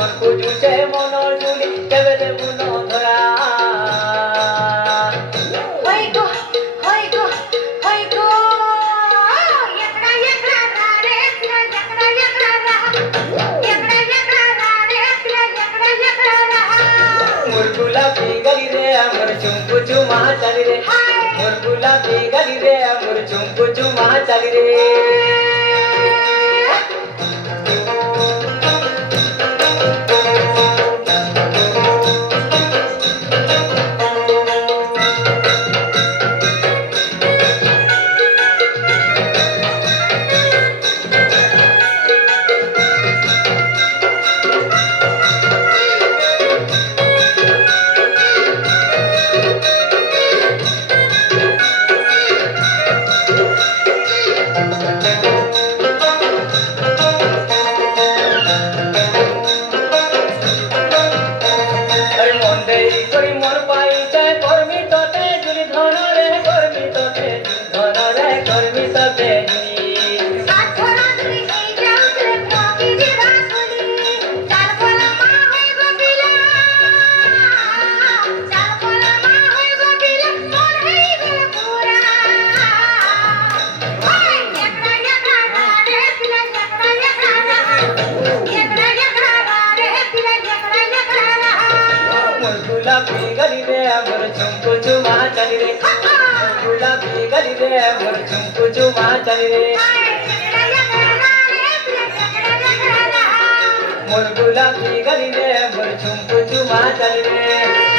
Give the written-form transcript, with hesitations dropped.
মন খুঁজুছে মনৰ জুলি কেবে দেবু নধৰা হৈ গো হৈ গো হৈ গো একৰা একৰা রে একৰা একৰা রা একৰা একৰা রে একৰা একৰা রা মোর গোলাপি গলি রে আমার চুমকু চুমা চালি রে মোর গোলাপি গলি রে আমার চুমকু চুমা চালি রে गुलाबी गली रे मोर चुमकु चुमा चली रे गुलाबी गली रे मोर चुमकु चुमा चली रे मोर गुलाबी गली रे मोर चुमकु चुमा चली रे